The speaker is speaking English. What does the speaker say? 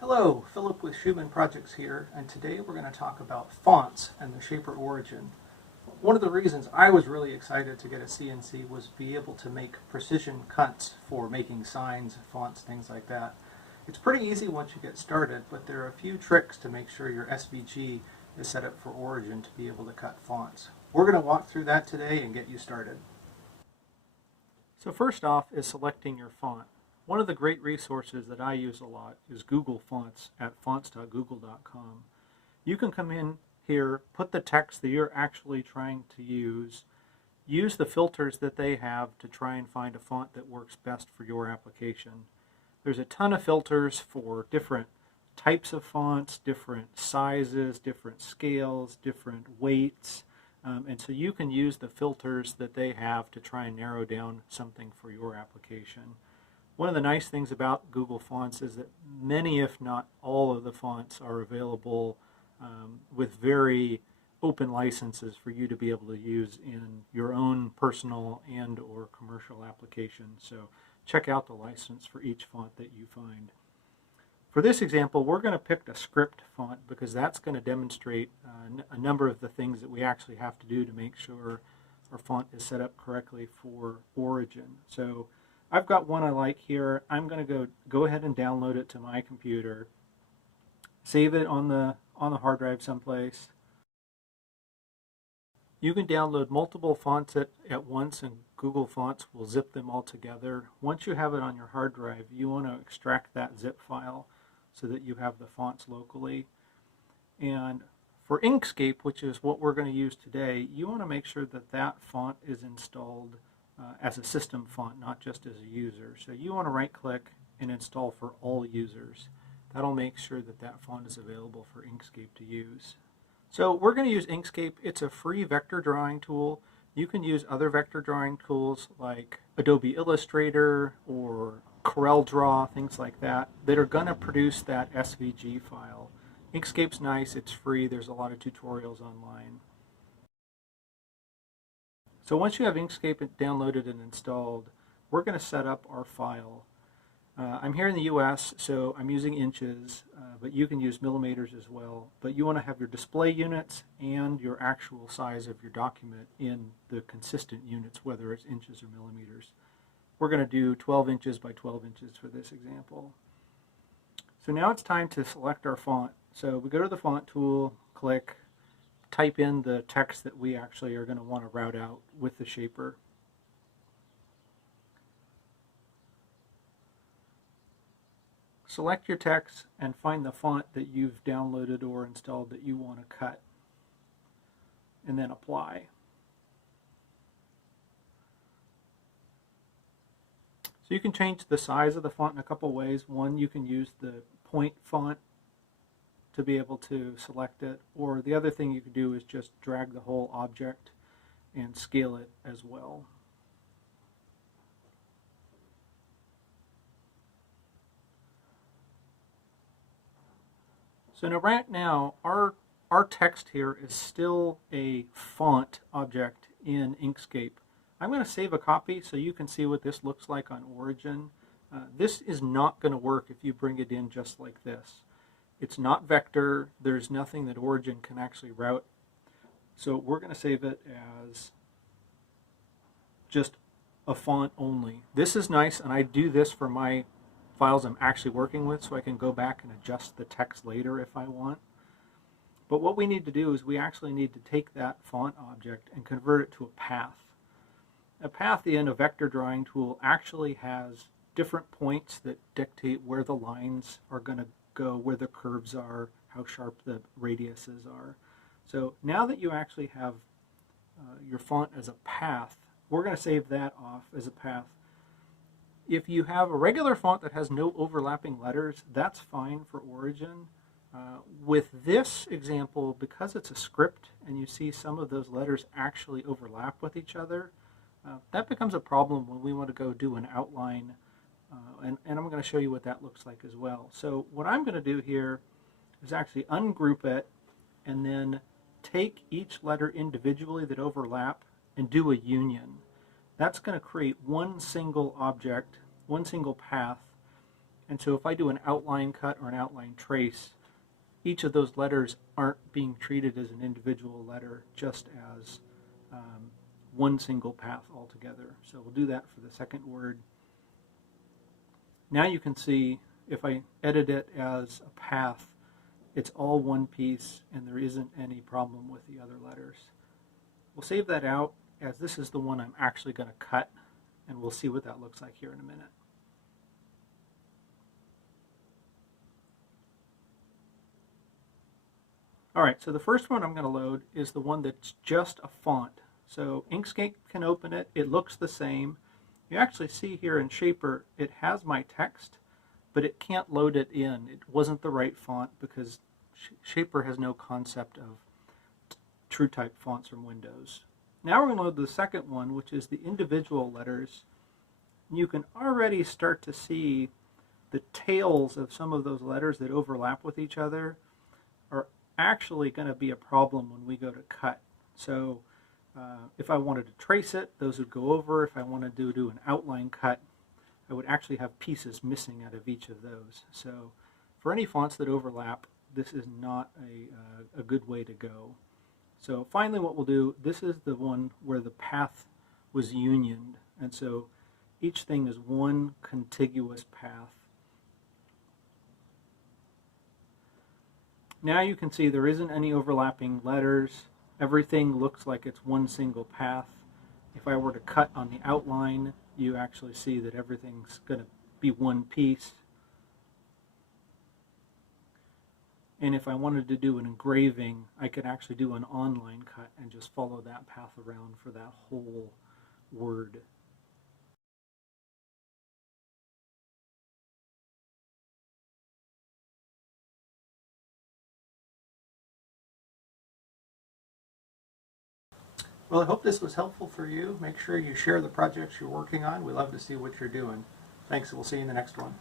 Hello, Philip with Schumann Projects here, and today we're going to talk about fonts and the shaper origin. One of the reasons I was really excited to get a CNC was be able to make precision cuts for making signs, fonts, things like that. It's pretty easy once you get started, but there are a few tricks to make sure your SVG is set up for origin to be able to cut fonts. We're going to walk through that today and get you started. So first off is selecting your font. One of the great resources that I use a lot is Google Fonts at fonts.google.com. You can come in here, put the text that you're actually trying to use the filters that they have to try and find a font that works best for your application. There's a ton of filters for different types of fonts, different sizes, different scales, different weights. And so you can use the filters that they have to try and narrow down something for your application. One of the nice things about Google Fonts is that many, if not all, of the fonts are available with very open licenses for you to be able to use in your own personal and or commercial applications. So check out the license for each font that you find. For this example, we're going to pick a script font because that's going to demonstrate a number of the things that we actually have to do to make sure our font is set up correctly for origin. So I've got one I like here. I'm going to go ahead and download it to my computer, save it on the hard drive someplace. You can download multiple fonts at once, and Google Fonts will zip them all together. Once you have it on your hard drive, you want to extract that zip file so that you have the fonts locally. And for Inkscape, which is what we're going to use today, you want to make sure that that font is installed as a system font, not just as a user. So you want to right-click and install for all users. That'll make sure that that font is available for Inkscape to use. So we're going to use Inkscape. It's a free vector drawing tool. You can use other vector drawing tools like Adobe Illustrator or CorelDRAW, things like that, that are going to produce that SVG file. Inkscape's nice, it's free, there's a lot of tutorials online. So once you have Inkscape downloaded and installed, we're going to set up our file. I'm here in the US, so I'm using inches, but you can use millimeters as well. But you want to have your display units and your actual size of your document in the consistent units, whether it's inches or millimeters. We're going to do 12 inches by 12 inches for this example. So now it's time to select our font. So we go to the font tool, click, type in the text that we actually are going to want to route out with the shaper. Select your text and find the font that you've downloaded or installed that you want to cut, and then apply. So you can change the size of the font in a couple ways. One, you can use the point font to be able to select it, or the other thing you could do is just drag the whole object and scale it as well. So now right now our text here is still a font object in Inkscape. I'm going to save a copy so you can see what this looks like on origin. This is not going to work if you bring it in just like this. It's not vector. There's nothing that origin can actually route. So we're going to save it as just a font only. This is nice, and I do this for my files I'm actually working with, so I can go back and adjust the text later if I want. But what we need to do is we actually need to take that font object and convert it to a path. A path in a vector drawing tool actually has different points that dictate where the lines are going to go, where the curves are, how sharp the radiuses are. So now that you actually have your font as a path, we're going to save that off as a path. If you have a regular font that has no overlapping letters, that's fine for origin. With this example, because it's a script and you see some of those letters actually overlap with each other, that becomes a problem when we want to go do an outline. And I'm going to show you what that looks like as well. So what I'm going to do here is actually ungroup it and then take each letter individually that overlap and do a union. That's going to create one single object, one single path, And so if I do an outline cut or an outline trace, each of those letters aren't being treated as an individual letter, just as one single path altogether. So we'll do that for the second word. Now you can see if I edit it as a path, it's all one piece and there isn't any problem with the other letters. We'll save that out, as this is the one I'm actually going to cut, and we'll see what that looks like here in a minute. Alright, so the first one I'm going to load is the one that's just a font. So Inkscape can open it, it looks the same. You actually see here in Shaper it has my text, but it can't load it in. It wasn't the right font because Shaper has no concept of TrueType fonts from Windows. Now we're going to load the second one, which is the individual letters. You can already start to see the tails of some of those letters that overlap with each other are actually going to be a problem when we go to cut. So if I wanted to trace it, those would go over. If I wanted to do an outline cut, I would actually have pieces missing out of each of those. So for any fonts that overlap, this is not a good way to go. So finally what we'll do, this is the one where the path was unioned, and so each thing is one contiguous path. Now you can see there isn't any overlapping letters. Everything looks like it's one single path. If I were to cut on the outline, you actually see that everything's going to be one piece. And if I wanted to do an engraving, I could actually do an online cut and just follow that path around for that whole word. Well, I hope this was helpful for you. Make sure you share the projects you're working on. We love to see what you're doing. Thanks, and we'll see you in the next one.